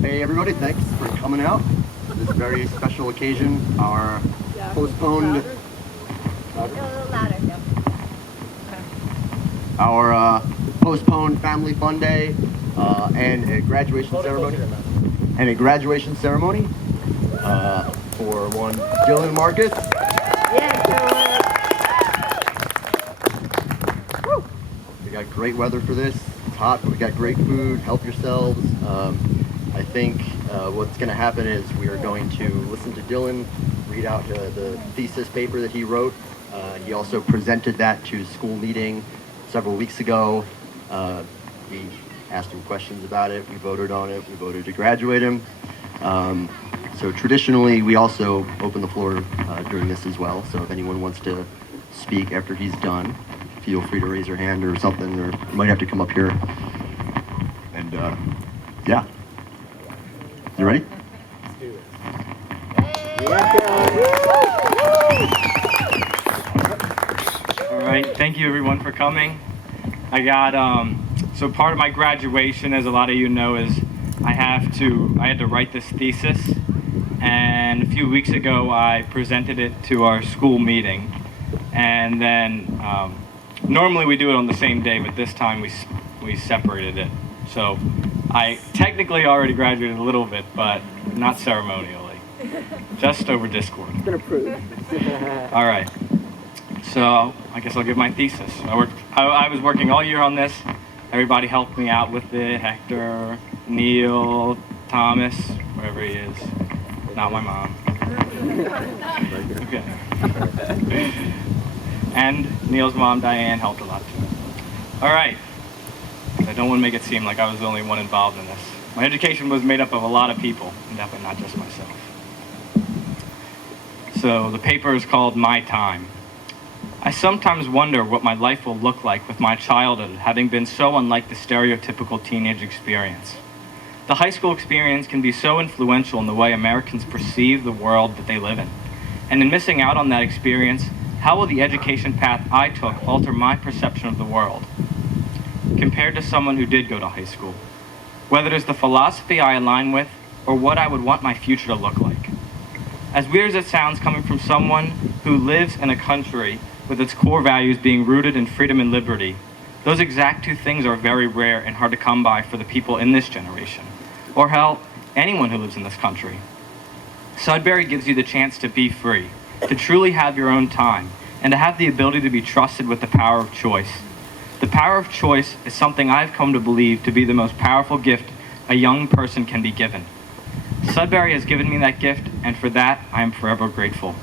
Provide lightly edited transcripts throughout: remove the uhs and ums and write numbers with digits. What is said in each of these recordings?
Hey everybody, thanks for coming out. This very special occasion, our postponed... A little louder, Our postponed Family Fun Day and a graduation ceremony. For one Dylan Marcus. We got great weather for this. It's hot, but we got great food. Help yourselves. I think what's going to happen is we are going to listen to Dylan read out the thesis paper that he wrote. He also presented that to school meeting several weeks ago. We asked him questions about it. We voted on it. We voted to graduate him. So traditionally, we also open the floor during this as well. So if anyone wants to speak after he's done, feel free to raise your hand or something, or you might have to come up here. And yeah. You ready? Let's do it. All right, thank you everyone for coming. I got, so part of my graduation, as a lot of you know, is I had to write this thesis, and a few weeks ago I presented it to our school meeting, and then normally we do it on the same day, but this time we separated it. So I technically already graduated a little bit, but not ceremonially, just over Discord. It's been approved. All right. So I guess I'll give my thesis. I was working all year on this. Everybody helped me out with it. Hector, Neil, Thomas, wherever he is. Not my mom. Okay. And Neil's mom, Diane, helped a lot too. All right. I don't want to make it seem like I was the only one involved in this. My education was made up of a lot of people, and definitely not just myself. So the paper is called My Time. I sometimes wonder what my life will look like with my childhood having been so unlike the stereotypical teenage experience. The high school experience can be so influential in the way Americans perceive the world that they live in. And in missing out on that experience, how will the education path I took alter my perception of the world compared to someone who did go to high school? Whether it is the philosophy I align with or what I would want my future to look like. As weird as it sounds coming from someone who lives in a country with its core values being rooted in freedom and liberty, those exact two things are very rare and hard to come by for the people in this generation, or hell, anyone who lives in this country. Sudbury gives you the chance to be free, to truly have your own time, and to have the ability to be trusted with the power of choice. The power of choice is something I've come to believe to be the most powerful gift a young person can be given. Sudbury has given me that gift, and for that, I am forever grateful.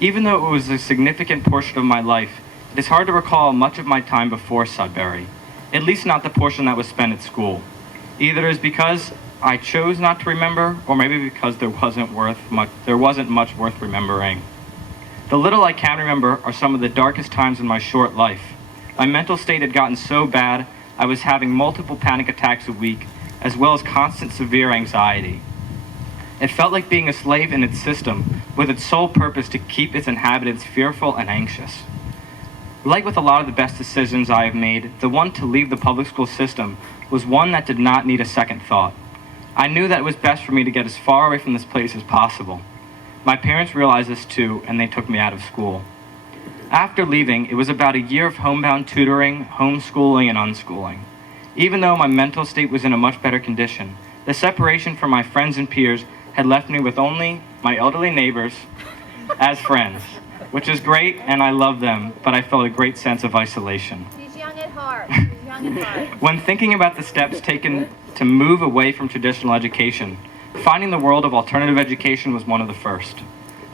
Even though it was a significant portion of my life, it is hard to recall much of my time before Sudbury, at least not the portion that was spent at school. Either it is because I chose not to remember, or maybe because there wasn't much worth remembering. The little I can remember are some of the darkest times in my short life. My mental state had gotten so bad, I was having multiple panic attacks a week, as well as constant severe anxiety. It felt like being a slave in its system, with its sole purpose to keep its inhabitants fearful and anxious. Like with a lot of the best decisions I have made, the one to leave the public school system was one that did not need a second thought. I knew that it was best for me to get as far away from this place as possible. My parents realized this too, and they took me out of school. After leaving, it was about a year of homebound tutoring, homeschooling, and unschooling. Even though my mental state was in a much better condition, the separation from my friends and peers had left me with only my elderly neighbors as friends, which is great, and I love them, but I felt a great sense of isolation. He's young at heart. When thinking about the steps taken to move away from traditional education, finding the world of alternative education was one of the first.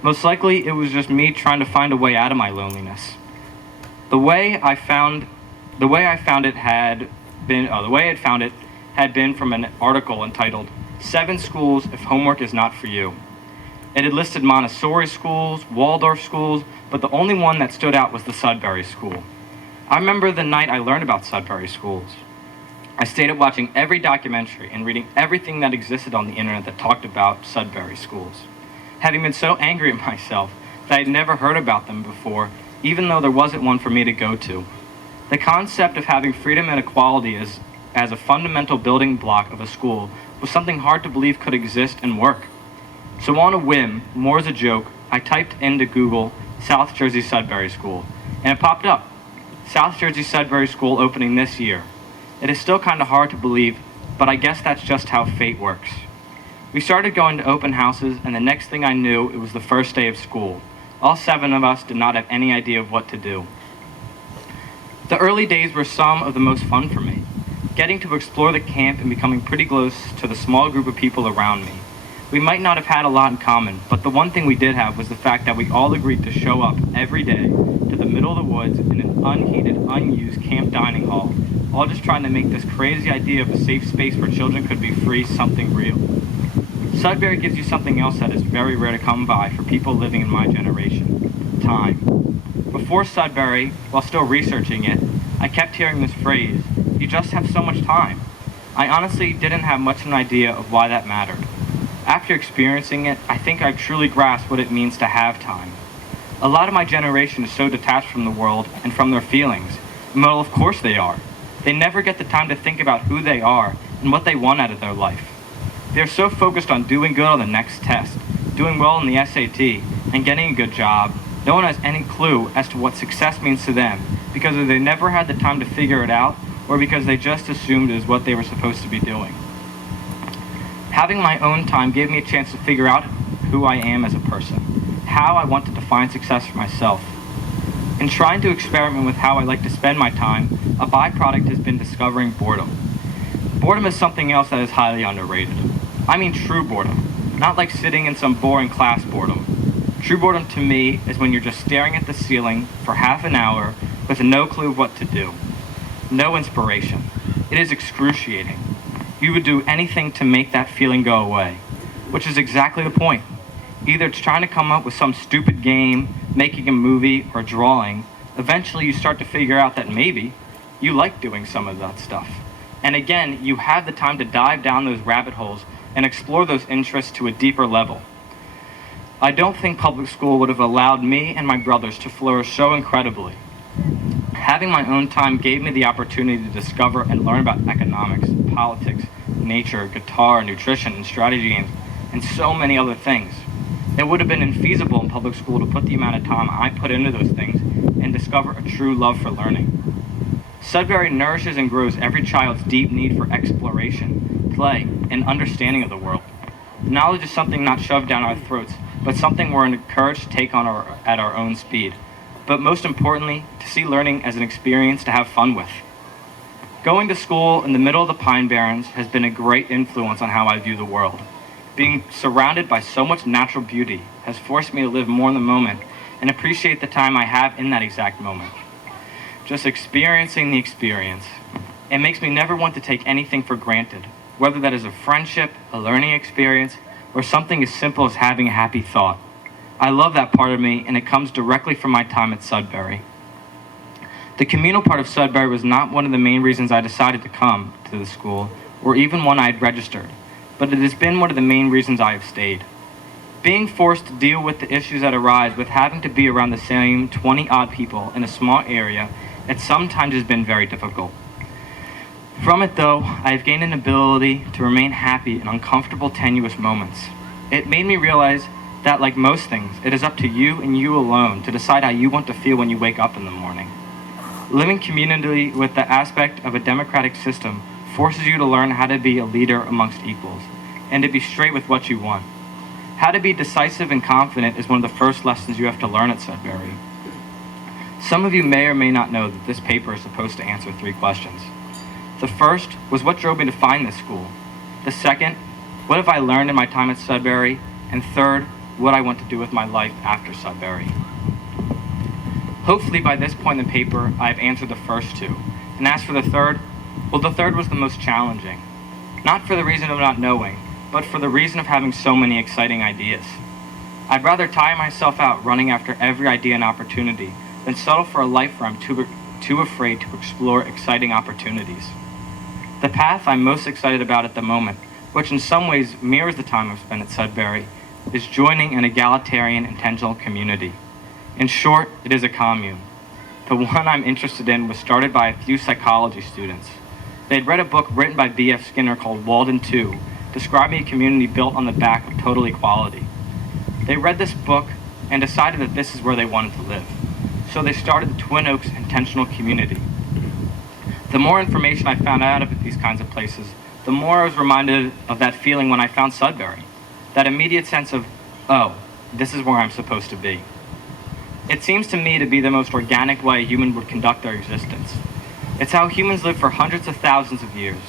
Most likely, it was just me trying to find a way out of my loneliness. The way I found it had been from an article entitled 7 Schools If Homework Is Not For You. It had listed Montessori schools, Waldorf schools, but the only one that stood out was the Sudbury School. I remember the night I learned about Sudbury schools. I stayed up watching every documentary and reading everything that existed on the internet that talked about Sudbury schools. Having been so angry at myself that I had never heard about them before, even though there wasn't one for me to go to. The concept of having freedom and equality as a fundamental building block of a school was something hard to believe could exist and work. So on a whim, more as a joke, I typed into Google South Jersey Sudbury School, and it popped up. South Jersey Sudbury School opening this year. It is still kind of hard to believe, but I guess that's just how fate works. We started going to open houses, and the next thing I knew, it was the first day of school. All 7 of us did not have any idea of what to do. The early days were some of the most fun for me, getting to explore the camp and becoming pretty close to the small group of people around me. We might not have had a lot in common, but the one thing we did have was the fact that we all agreed to show up every day to the middle of the woods in an unheated, unused camp dining hall, all just trying to make this crazy idea of a safe space where children could be free something real. Sudbury gives you something else that is very rare to come by for people living in my generation: time. Before Sudbury, while still researching it, I kept hearing this phrase, "You just have so much time." I honestly didn't have much of an idea of why that mattered. After experiencing it, I think I've truly grasped what it means to have time. A lot of my generation is so detached from the world and from their feelings. Well, of course they are. They never get the time to think about who they are and what they want out of their life. They're so focused on doing good on the next test, doing well in the SAT, and getting a good job, no one has any clue as to what success means to them because they never had the time to figure it out or because they just assumed it was what they were supposed to be doing. Having my own time gave me a chance to figure out who I am as a person, how I want to define success for myself. In trying to experiment with how I like to spend my time, a byproduct has been discovering boredom. Boredom is something else that is highly underrated. I mean true boredom, not like sitting in some boring class boredom. True boredom to me is when you're just staring at the ceiling for half an hour with no clue what to do. No inspiration. It is excruciating. You would do anything to make that feeling go away, which is exactly the point. Either it's trying to come up with some stupid game, making a movie, or drawing. Eventually you start to figure out that maybe you like doing some of that stuff. And again, you have the time to dive down those rabbit holes and explore those interests to a deeper level. I don't think public school would have allowed me and my brothers to flourish so incredibly. Having my own time gave me the opportunity to discover and learn about economics, politics, nature, guitar, nutrition, and strategy games, and so many other things. It would have been infeasible in public school to put the amount of time I put into those things and discover a true love for learning. Sudbury nourishes and grows every child's deep need for exploration, play, and understanding of the world. Knowledge is something not shoved down our throats, but something we're encouraged to take on at our own speed. But most importantly, to see learning as an experience to have fun with. Going to school in the middle of the Pine Barrens has been a great influence on how I view the world. Being surrounded by so much natural beauty has forced me to live more in the moment and appreciate the time I have in that exact moment. Just experiencing the experience. It makes me never want to take anything for granted, whether that is a friendship, a learning experience, or something as simple as having a happy thought. I love that part of me, and it comes directly from my time at Sudbury. The communal part of Sudbury was not one of the main reasons I decided to come to the school, or even one I had registered, but it has been one of the main reasons I have stayed. Being forced to deal with the issues that arise with having to be around the same 20-odd people in a small area, it sometimes has been very difficult. From it, though, I have gained an ability to remain happy in uncomfortable, tenuous moments. It made me realize that, like most things, it is up to you and you alone to decide how you want to feel when you wake up in the morning. Living community with the aspect of a democratic system forces you to learn how to be a leader amongst equals, and to be straight with what you want. How to be decisive and confident is one of the first lessons you have to learn at Sudbury. Some of you may or may not know that this paper is supposed to answer 3 questions. The first was what drove me to find this school. The second, what have I learned in my time at Sudbury? And third, what I want to do with my life after Sudbury. Hopefully by this point in the paper, I have answered the first 2. And as for the third, well, the third was the most challenging. Not for the reason of not knowing, but for the reason of having so many exciting ideas. I'd rather tire myself out running after every idea and opportunity than settle for a life where I'm too afraid to explore exciting opportunities. The path I'm most excited about at the moment, which in some ways mirrors the time I've spent at Sudbury, is joining an egalitarian intentional community. In short, it is a commune. The one I'm interested in was started by a few psychology students. They had read a book written by B.F. Skinner called Walden 2, describing a community built on the back of total equality. They read this book and decided that this is where they wanted to live. So they started the Twin Oaks Intentional Community. The more information I found out about these kinds of places, the more I was reminded of that feeling when I found Sudbury. That immediate sense of, oh, this is where I'm supposed to be. It seems to me to be the most organic way a human would conduct their existence. It's how humans live for hundreds of thousands of years.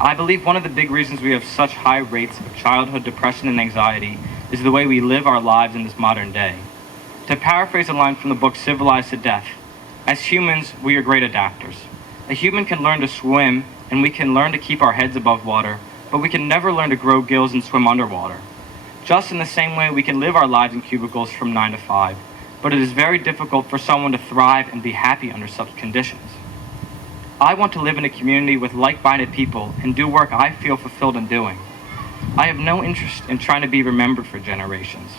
I believe one of the big reasons we have such high rates of childhood depression and anxiety is the way we live our lives in this modern day. To paraphrase a line from the book Civilized to Death, as humans, we are great adapters. A human can learn to swim, and we can learn to keep our heads above water, but we can never learn to grow gills and swim underwater. Just in the same way, we can live our lives in cubicles from 9 to 5, but it is very difficult for someone to thrive and be happy under such conditions. I want to live in a community with like-minded people and do work I feel fulfilled in doing. I have no interest in trying to be remembered for generations.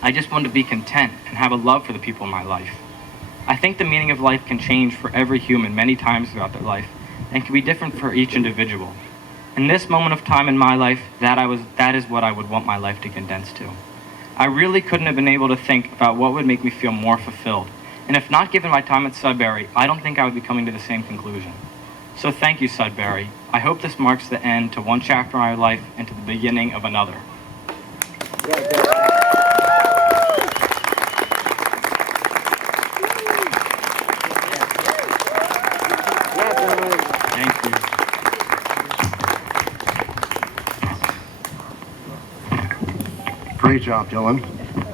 I just want to be content and have a love for the people in my life. I think the meaning of life can change for every human many times throughout their life and can be different for each individual. In this moment of time in my life, that is what I would want my life to condense to. I really couldn't have been able to think about what would make me feel more fulfilled. And if not given my time at Sudbury, I don't think I would be coming to the same conclusion. So thank you, Sudbury. I hope this marks the end to one chapter in our life and to the beginning of another. Thank you. Great job, Dylan.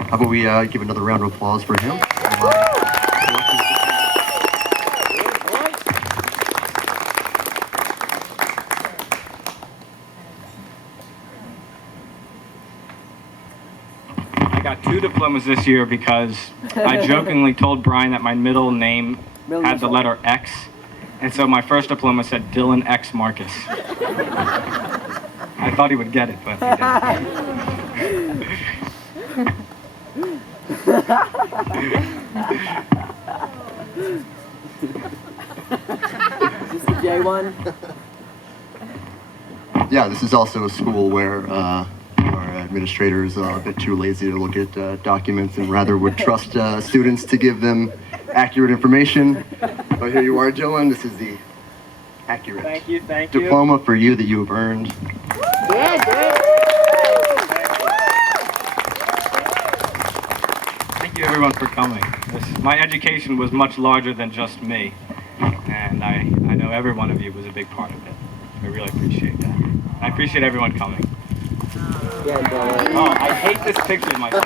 How about we give another round of applause for him? I got 2 diplomas this year because I jokingly told Brian that my middle name had the letter X, and so my first diploma said Dylan X Marcus. I thought he would get it, but he didn't. Just the J1. Yeah, this is also a school where our administrators are a bit too lazy to look at documents and rather would trust students to give them accurate information. But here you are, Dylan. This is the accurate Thank you. diploma for you that you have earned. Thank you, everyone, for coming. My education was much larger than just me, and I know every one of you was a big part of it. I really appreciate that. I appreciate everyone coming. Oh, I hate this picture of myself.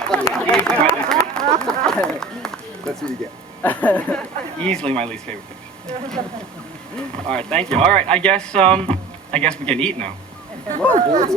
That's what you get. Easily my least favorite picture. All right, thank you. All right, I guess we can eat now.